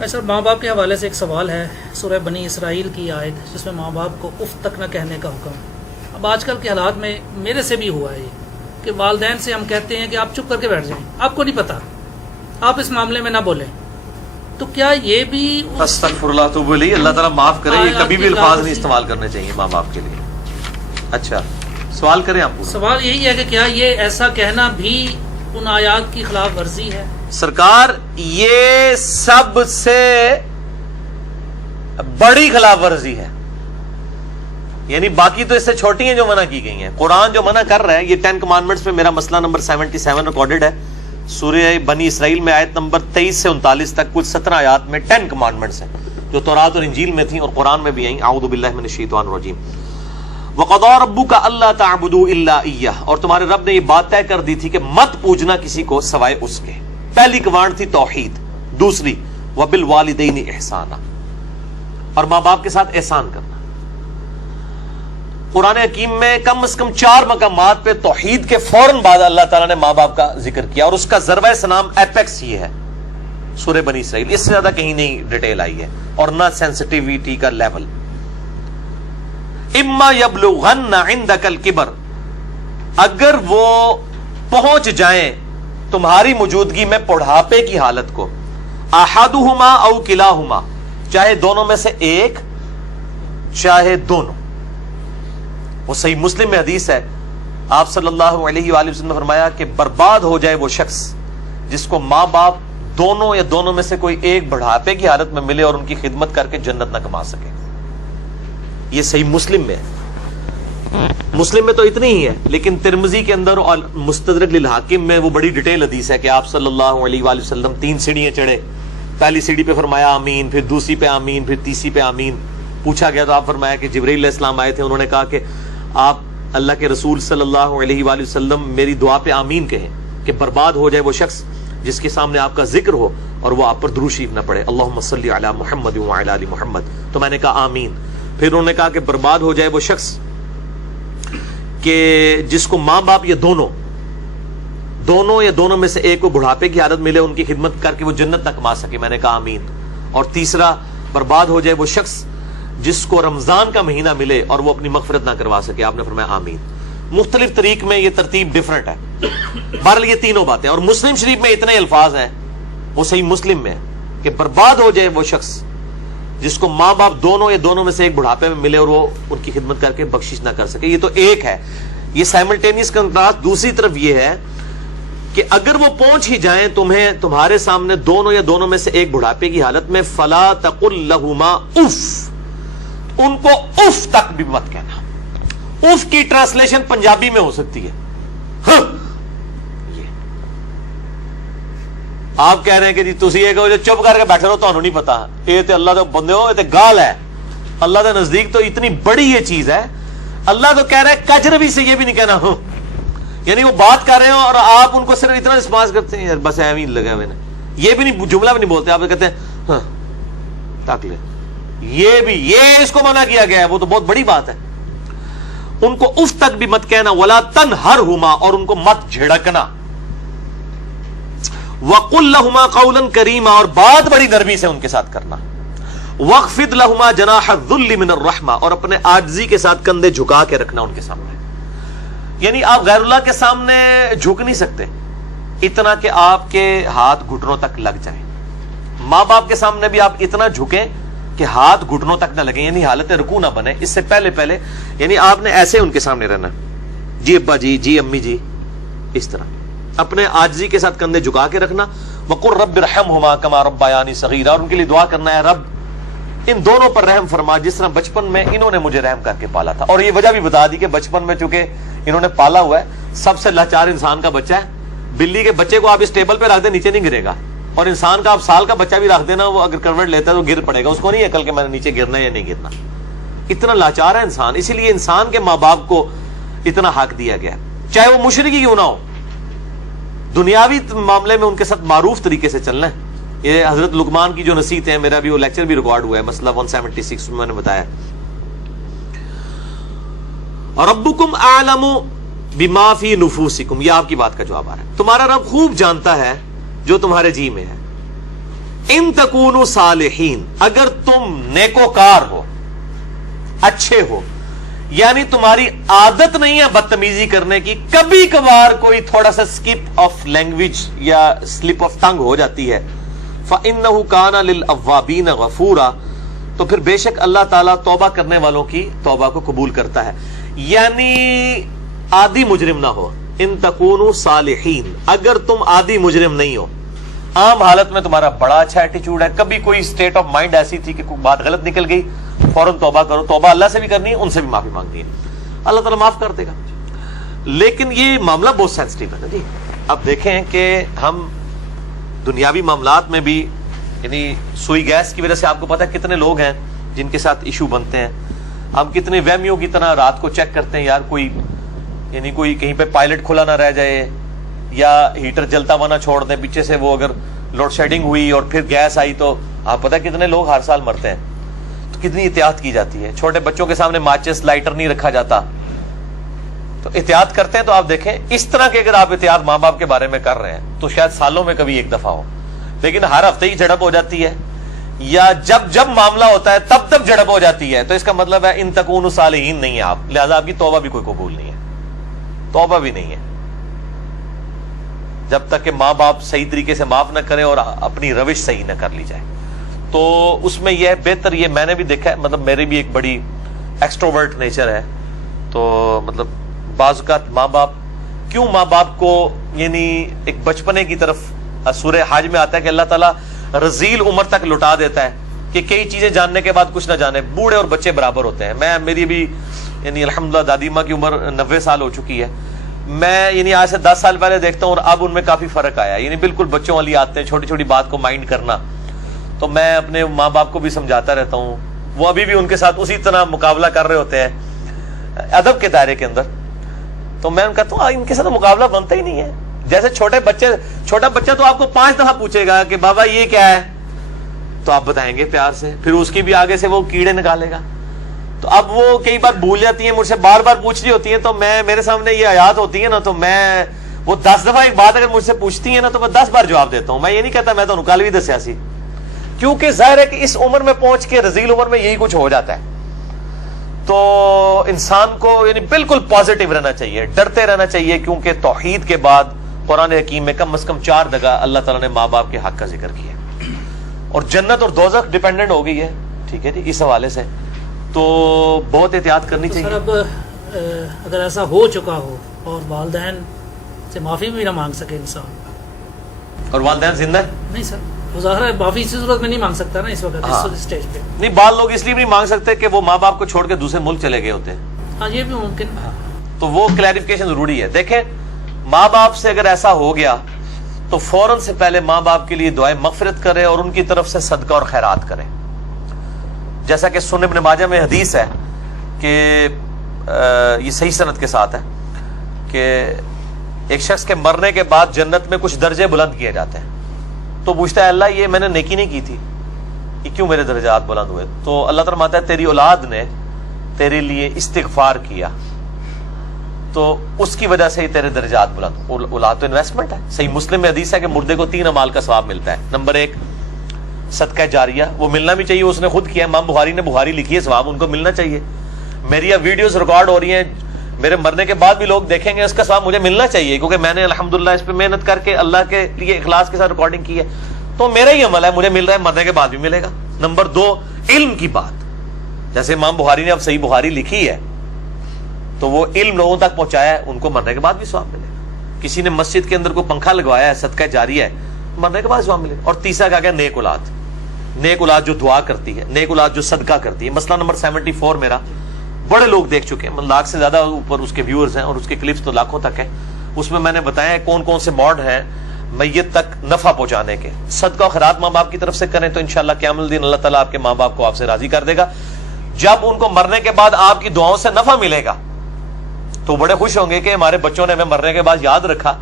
سر ماں باپ کے حوالے سے ایک سوال ہے، سورہ بنی اسرائیل کی آیت جس میں ماں باپ کو اف تک نہ کہنے کا حکم۔ اب آج کل کے حالات میں میرے سے بھی ہوا ہے یہ کہ والدین سے ہم کہتے ہیں کہ آپ چپ کر کے بیٹھ جائیں، آپ کو نہیں پتا، آپ اس معاملے میں نہ بولیں، تو کیا یہ بھی استغفر اللہ تو بولی اللہ تعالیٰ معاف کرے، یہ کبھی بھی الفاظ نہیں استعمال کرنے چاہیے ماں باپ کے لیے۔ اچھا سوال کریں آپ پورا۔ سوال یہی ہے کہ کیا یہ ایسا کہنا بھی ان آیات کی خلاف ورزی ہے؟ سرکار یہ سب سے بڑی خلاف ورزی ہے، یعنی باقی تو اس سے چھوٹی ہیں جو منع کی گئی ہیں۔ قرآن جو منع کر رہا ہے، یہ 10 کمانڈمنٹس میں میرا مسئلہ نمبر 77 ریکارڈڈ ہے، سورہ بنی اسرائیل میں آیت نمبر 23 سے 39 تک کل 17 آیات میں 10 کمانڈمنٹس ہیں جو تورات اور انجیل میں تھیں اور قرآن میں بھی آئیں۔ اعوذ باللہ من الشیطان الرجیم۔ وَقَضَىٰ رَبُّكَ أَلَّا تَعْبُدُوا إِلَّا إِيَّهُ، اور تمہارے رب نے یہ بات طے کر دی تھی کہ مت پوجنا کسی کو سوائے اس کے۔ پہلی کمانڈ تھی توحید، دوسری وَبِالْوَالِدَيْنِ إِحْسَانًا، اور ماں باپ کے ساتھ احسان کرنا۔ قرآن حکیم میں کم از کم 4 مقامات پہ توحید کے فوراً بعد اللہ تعالیٰ نے ماں باپ کا ذکر کیا، اور اس کا ذروہ سنام ایپیکس یہ ہے سورہ بنی اسرائیل، اس سے زیادہ کہیں نہیں ڈیٹیل آئی ہے اور نہ سینسٹیویٹی کا لیول۔ اما یبلغن عندک الکبر، اگر وہ پہنچ جائیں تمہاری موجودگی میں بڑھاپے کی حالت کو، احدہما او کلاہما، چاہے دونوں میں سے ایک چاہے دونوں۔ وہ صحیح مسلم میں حدیث ہے، آپ صلی اللہ علیہ وآلہ وسلم نے فرمایا کہ برباد ہو جائے وہ شخص جس کو ماں باپ دونوں یا دونوں میں سے کوئی ایک بڑھاپے کی حالت میں ملے اور ان کی خدمت کر کے جنت نہ کما سکے۔ یہ صحیح مسلم میں ہے، مسلم میں تو اتنی ہی ہے، لیکن ترمذی کے اندر اور مستدرک للحاکم میں وہ بڑی ڈیٹیل حدیث ہے کہ آپ صلی اللہ علیہ وآلہ وسلم 3 سیڑھیاں چڑھے، پہلی سیڑھی پہ فرمایا آمین، پھر دوسری پہ آمین، پھر تیسری پہ آمین۔ پوچھا گیا تو آپ فرمایا کہ جبرائیل علیہ السلام آئے تھے، انہوں نے کہا کہ آپ اللہ کے رسول صلی اللہ علیہ وآلہ وسلم میری دعا پہ آمین کہیں کہ برباد ہو جائے وہ شخص جس کے سامنے آپ کا ذکر ہو اور وہ آپ پر درود شریف نہ پڑھے، اللہم صلی علی محمد وعلی آل محمد، تو میں نے کہا آمین۔ پھر انہوں نے کہا کہ برباد ہو جائے وہ شخص کہ جس کو ماں باپ یا دونوں یا دونوں میں سے ایک کو بڑھاپے کی حالت ملے، ان کی خدمت کر کے وہ جنت نہ کما سکے، میں نے کہا آمین۔ اور تیسرا، برباد ہو جائے وہ شخص جس کو رمضان کا مہینہ ملے اور وہ اپنی مغفرت نہ کروا سکے، آپ نے فرمایا آمین۔ مختلف طریق میں یہ ترتیب ڈیفرنٹ ہے، بہرحال یہ تینوں باتیں۔ اور مسلم شریف میں اتنے الفاظ ہیں، وہ صحیح مسلم میں ہے کہ برباد ہو جائے وہ شخص جس کو ماں باپ دونوں یا دونوں میں سے ایک بڑھاپے میں ملے اور وہ ان کی خدمت کر کے بخشش نہ کر سکے۔ یہ تو ایک ہے، یہ سائملٹینیس کنٹراسٹ۔ دوسری طرف یہ ہے کہ اگر وہ پہنچ ہی جائیں تمہارے سامنے دونوں یا دونوں میں سے ایک بڑھاپے کی حالت میں، فلا تقل لہما اف، ان کو اف تک بھی مت کہنا۔ اف کی ٹرانسلیشن پنجابی میں ہو سکتی ہے ہاں۔ آپ کہہ رہے ہیں کہ جی تسی یہ کہو چپ کر کے بیٹھے رہو، تانوں نہیں پتا، یہ تے اللہ دے بندے ہو، یہ تے گال ہے، اللہ دے نزدیک تو اتنی بڑی یہ چیز ہے۔ اللہ تو کہہ رہا ہے کجروی سے یہ بھی نہیں کہنا ہو، یعنی وہ بات کر رہے ہو اور آپ ان کو صرف اتنا رسپانس کرتے ہیں، یار بس ایویں لگا ہوئے نا، یہ بھی نہیں، جملہ بھی نہیں بولتے، آپ کہتے ہیں ہاں تاک لے، یہ اس کو منع کیا گیا ہے، وہ تو بہت بڑی بات ہے۔ ان کو اف تک بھی مت کہنا، ولا تنہرہما، اور ان کو مت جھڑکنا، وَقُلْ لَهُمَا قَوْلًا كَرِيمًا، اور بات بڑی نرمی سے ان کے ساتھ کرنا، وَاخْفِضْ لَهُمَا جَنَاحَ الذُّلِّ مِنَ الرَّحْمَةِ، اور اپنے عاجزی کے ساتھ کندھے جھکا کے رکھنا ان کے سامنے، یعنی آپ غیر اللہ کے سامنے جھک نہیں سکتے اتنا کہ آپ کے ہاتھ گھٹنوں تک لگ جائیں، ماں باپ کے سامنے بھی آپ اتنا جھکیں کہ ہاتھ گھٹنوں تک نہ لگیں، یعنی حالت رکوع نہ بنے، اس سے پہلے یعنی آپ نے ایسے ان کے سامنے رہنا، جی ابا جی، جی امی جی، اس طرح اپنے عاجزی کے ساتھ کندھے جھکا کے رکھنا۔ وَقُلْ رَبِّ ارْحَمْهُمَا كَمَا رَبَّيَانِي صَغِيرًا، اور ان کے لیے دعا کرنا ہے رب ان دونوں پر رحم فرما جس طرح بچپن میں انہوں نے مجھے رحم کر کے پالا تھا۔ اور یہ وجہ بھی بتا دی کہ بچپن میں چونکہ انہوں نے پالا ہوا ہے، سب سے لاچار انسان کا بچہ ہے۔ بلی کے بچے کو آپ اس ٹیبل پہ رکھ دیں نیچے نہیں گرے گا، اور انسان کا آپ سال کا بچہ بھی رکھ دینا، وہ اگر کروٹ لیتا ہے تو گر پڑے گا، اس کو نہیں عقل کہ میں نے نیچے گرنا ہے یا نہیں گرنا، اتنا لاچار ہے انسان۔ اسی لیے انسان کے ماں باپ کو اتنا حق دیا گیا، چاہے وہ مشرک ہی کیوں نہ ہو، دنیاوی معاملے میں ان کے ساتھ معروف طریقے سے چلنا ہے۔ یہ حضرت لقمان کی جو نصیحت ہے، میرا بھی وہ لیکچر بھی ریکارڈ ہوا ہے، مسئلہ 176 میں نے بتایا۔ ربکم اعلم بما فی نفوسکم، یہ آپ کی بات کا جواب آ رہا ہے، تمہارا رب خوب جانتا ہے جو تمہارے جی میں ہے۔ ان تکونوا صالحین، اگر تم نیکوکار ہو، اچھے ہو، یعنی تمہاری عادت نہیں ہے بدتمیزی کرنے کی، کبھی کبھار کوئی تھوڑا سا سکپ آف لینگویج یا سلپ آف ٹنگ ہو جاتی ہے، فَإِنَّهُ كَانَ لِلْأَوَّابِينَ غَفُورًا، تو پھر بے شک اللہ تعالیٰ توبہ کرنے والوں کی توبہ کو قبول کرتا ہے. یعنی عادی مجرم نہ ہو. ان تکونوا صالحین، اگر تم عادی مجرم نہیں ہو، عام حالت میں تمہارا بڑا اچھا ایٹیچیوڈ ہے، کبھی کوئی اسٹیٹ آف مائنڈ ایسی تھی کہ کوئی بات غلط نکل گئی، فوراً توبہ کرو. توبہ اللہ سے بھی کرنی ہے، ان سے بھی معافی مانگنی ہے، اللہ تعالیٰ معاف کر دے گا. لیکن یہ معاملہ بہت سینسٹیو ہے نا جی. اب دیکھیں کہ ہم دنیاوی معاملات میں بھی، یعنی سوئی گیس کی وجہ سے آپ کو پتا ہے کتنے لوگ ہیں جن کے ساتھ ایشو بنتے ہیں. ہم کتنے وہمیوں کی طرح رات کو چیک کرتے ہیں، یار کوئی یعنی کوئی کہیں پہ پائلٹ کھلا نہ رہ جائے، یا ہیٹر جلتا ہوا نہ چھوڑ دیں پیچھے سے، وہ اگر لوڈ شیڈنگ ہوئی اور پھر گیس آئی تو آپ پتہ کتنے لوگ ہر سال مرتے ہیں. تو کتنی احتیاط کی جاتی ہے. چھوٹے بچوں کے سامنے ماچس لائٹر نہیں رکھا جاتا، تو احتیاط کرتے ہیں. تو آپ دیکھیں اس طرح کے اگر آپ احتیاط ماں باپ کے بارے میں کر رہے ہیں تو شاید سالوں میں کبھی ایک دفعہ ہو، لیکن ہر ہفتے ہی جھڑپ ہو جاتی ہے، یا جب معاملہ ہوتا ہے تب جھڑپ ہو جاتی ہے، تو اس کا مطلب ہے ان تکونوا صالحین نہیں ہے آپ، لہذا آپ کی توبہ بھی کوئی قبول نہیں ہے. توبہ بھی نہیں ہے جب تک کہ ماں باپ صحیح طریقے سے معاف نہ کریں اور اپنی روش صحیح نہ کر لی جائے. تو اس میں یہ بہتر، یہ میں نے بھی دیکھا ہے، مطلب میرے بھی ایک بڑی ایکسٹروورٹ نیچر ہے، تو مطلب بعض اوقات ماں باپ کو یعنی ایک بچپنے کی طرف سورہ حج میں آتا ہے کہ اللہ تعالیٰ رذیل عمر تک لٹا دیتا ہے کہ کئی چیزیں جاننے کے بعد کچھ نہ جانے. بوڑھے اور بچے برابر ہوتے ہیں. میری بھی یعنی الحمدللہ دادی ماں کی عمر 90 سال ہو چکی ہے. میں یعنی آج سے 10 سال پہلے دیکھتا ہوں اور اب ان میں کافی فرق آیا. یعنی بالکل بچوں والی آتے ہیں، چھوٹی چھوٹی بات کو مائنڈ کرنا. تو میں اپنے ماں باپ کو بھی سمجھاتا رہتا ہوں، وہ ابھی بھی ان کے ساتھ اسی طرح مقابلہ کر رہے ہوتے ہیں ادب کے دائرے کے اندر. تو میں کہتا ہوں ان کے ساتھ مقابلہ بنتا ہی نہیں ہے. جیسے چھوٹا بچہ تو آپ کو 5 دفعہ پوچھے گا کہ بابا یہ کیا ہے، تو آپ بتائیں گے پیار سے، پھر اس کی بھی آگے سے وہ کیڑے نکالے گا. تو اب وہ کئی بار بھول جاتی ہیں، مجھ سے بار بار پوچھ رہی ہوتی ہیں، تو میرے سامنے یہ آیات ہوتی ہیں نا، تو میں وہ 10 دفعہ ایک بات اگر مجھ سے پوچھتی ہیں نا تو میں 10 بار جواب دیتا ہوں. میں یہ نہیں کہتا میں تو کل بھی دسیا سی، کیونکہ ظاہر ہے کہ اس عمر میں پہنچ کے رذیل عمر میں یہی کچھ ہو جاتا ہے. تو انسان کو یعنی بالکل پازیٹیو رہنا چاہیے، ڈرتے رہنا چاہیے، کیونکہ توحید کے بعد قرآن حکیم میں کم از کم 4 جگہ اللہ تعالیٰ نے ماں باپ کے حق کا ذکر کیا، اور جنت اور دوزخ ڈیپینڈنٹ ہو گئی ہے. ٹھیک ہے جی، اس حوالے سے تو بہت احتیاط کرنی چاہیے. اب اگر ایسا ہو چکا ہو اور والدین سے معافی بھی نہ مانگ سکے انسان، اور والدین زندہ نہیں سر، وہ ظاہر ہے معافی اسی صورت میں نہیں مانگ سکتا نا اس وقت اس اسٹیج پہ. نہیں، بعض لوگ اس لیے بھی نہیں مانگ سکتے کہ وہ ماں باپ کو چھوڑ کے دوسرے ملک چلے گئے ہوتے ہیں. ہاں یہ بھی ممکن ہے. تو وہ کلیریفیکیشن ضروری ہے. دیکھیں ماں باپ سے اگر ایسا ہو گیا تو فوراً سے پہلے ماں باپ کے لیے دعائیں مغفرت کرے اور ان کی طرف سے صدقہ اور خیرات کرے. جیسا کہ سنن ابن ماجہ میں حدیث ہے کہ یہ صحیح سند کے ساتھ ہے کہ ایک شخص کے مرنے کے بعد جنت میں کچھ درجے بلند کیے جاتے ہیں. تو پوچھتا ہے اللہ یہ میں نے نیکی نہیں کی تھی، یہ کیوں میرے درجات بلند ہوئے؟ تو اللہ تعالیٰ فرماتا ہے تیری اولاد نے تیرے لیے استغفار کیا تو اس کی وجہ سے ہی تیرے درجات بلند. اولاد تو انویسٹمنٹ ہے. صحیح مسلم میں حدیث ہے کہ مردے کو 3 اعمال کا ثواب ملتا ہے. نمبر 1 صدقہ جاریہ، وہ ملنا بھی چاہیے، اس نے خود کیا. امام بخاری نے بخاری لکھی ہے، ثواب ان کو ملنا چاہیے. میری اب ویڈیوز ریکارڈ ہو رہی ہیں، میرے مرنے کے بعد بھی لوگ دیکھیں گے، اس کا ثواب مجھے ملنا چاہیے، کیونکہ میں نے الحمدللہ اس پہ محنت کر کے اللہ کے لیے اخلاص کے ساتھ ریکارڈنگ کی ہے. تو میرا ہی عمل ہے، مجھے مل رہا ہے، مرنے کے بعد بھی ملے گا. نمبر 2 علم کی بات، جیسے امام بخاری نے اب صحیح بخاری لکھی ہے تو وہ علم لوگوں تک پہنچایا ہے، ان کو مرنے کے بعد بھی ثواب ملے گا. کسی نے مسجد کے اندر کوئی پنکھا لگوایا ہے، صدقہ جاریہ ہے، مرنے کے بعد ثواب ملے گا. اور تیسرا کیا نیک اولاد، نیک اولاد جو دعا کرتی ہے، نیک اولاد جو صدقہ کرتی ہے. مسئلہ نمبر 74 میرا بڑے لوگ دیکھ چکے ہیں، 1,00,000 سے زیادہ اوپر اس کے ویورز ہیں اور اس کے کلپس تو لاکھوں تک ہیں. اس میں نے بتایا ہے کون کون سے موڈ ہیں میت تک نفع پہنچانے کے. صدقہ و خیرات ماں باپ کی طرف سے کریں تو انشاءاللہ قیامت الدین اللہ تعالیٰ آپ کے ماں باپ کو آپ سے راضی کر دے گا. جب ان کو مرنے کے بعد آپ کی دعاؤں سے نفع ملے گا تو بڑے خوش ہوں گے کہ ہمارے بچوں نے ہمیں مرنے کے بعد یاد رکھا.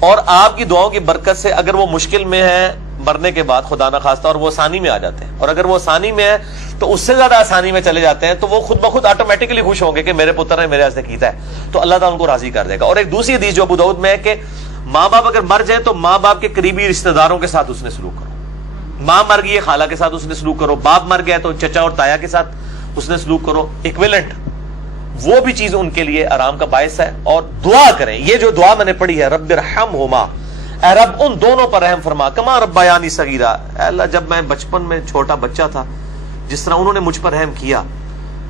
اور آپ کی دعاؤں کی برکت سے اگر وہ مشکل میں ہے مرنے کے بعد خدا نہ خواستہ اور وہ آسانی میں آ جاتے ہیں، اور اگر وہ آسانی میں ہے تو اس سے زیادہ آسانی میں چلے جاتے ہیں، تو وہ خود بخود آٹومیٹکلی خوش ہوں گے کہ میرے پتر نے میرے واسطے کیتا ہے، تو اللہ تعالیٰ ان کو راضی کر دے گا. اور ایک دوسری حدیث جو ابو داؤد میں ہے کہ ماں باپ اگر مر جائیں تو ماں باپ کے قریبی رشتہ داروں کے ساتھ اس نے سلوک کرو، ماں مر گئی ہے خالہ کے ساتھ حسن سلوک کرو، باپ مر گیا تو چچا اور تایا کے ساتھ حسن سلوک کرو، ایکویلنٹ وہ بھی چیز ان کے لیے آرام کا باعث ہے. اور دعا کریں، یہ جو دعا میں نے پڑھی ہے رب ارحمہما، اے رب ان دونوں پر رحم فرما، کما ربیانی صغیرہ، اے اللہ جب میں بچپن میں چھوٹا بچہ تھا جس طرح انہوں نے مجھ پر رحم کیا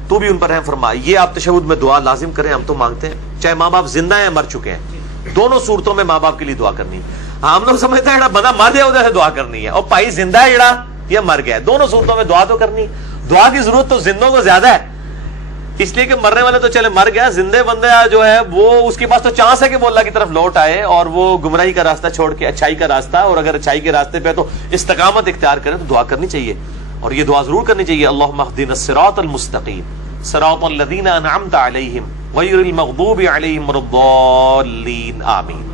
تو بھی ان پر رحم فرما. یہ آپ تشہد میں دعا لازم کریں، ہم تو مانگتے ہیں چاہے ماں باپ زندہ ہیں مر چکے ہیں، دونوں صورتوں میں ماں باپ کے لیے دعا کرنی ہے. ہم لوگ سمجھتے ہیں بندہ مر گیا ادھر سے دعا کرنی ہے، اور بھائی زندہ ہے جڑا یہ مر گیا ہے، دونوں صورتوں میں دعا تو کرنی. دعا کی ضرورت تو زندوں کو زیادہ ہے، اس لیے کہ مرنے والے تو چلے مر گیا، زندے بندہ جو ہے وہ اس کے پاس تو چانس ہے کہ وہ اللہ کی طرف لوٹ آئے اور وہ گمراہی کا راستہ چھوڑ کے اچھائی کا راستہ، اور اگر اچھائی کے راستے پہ تو استقامت اختیار کرے تو دعا کرنی چاہیے. اور یہ دعا ضرور کرنی چاہیے، اللہم اہدنا الصراط المستقیم صراط الذین انعمت علیہم غیر المغضوب علیہم ولا الضالین، آمین.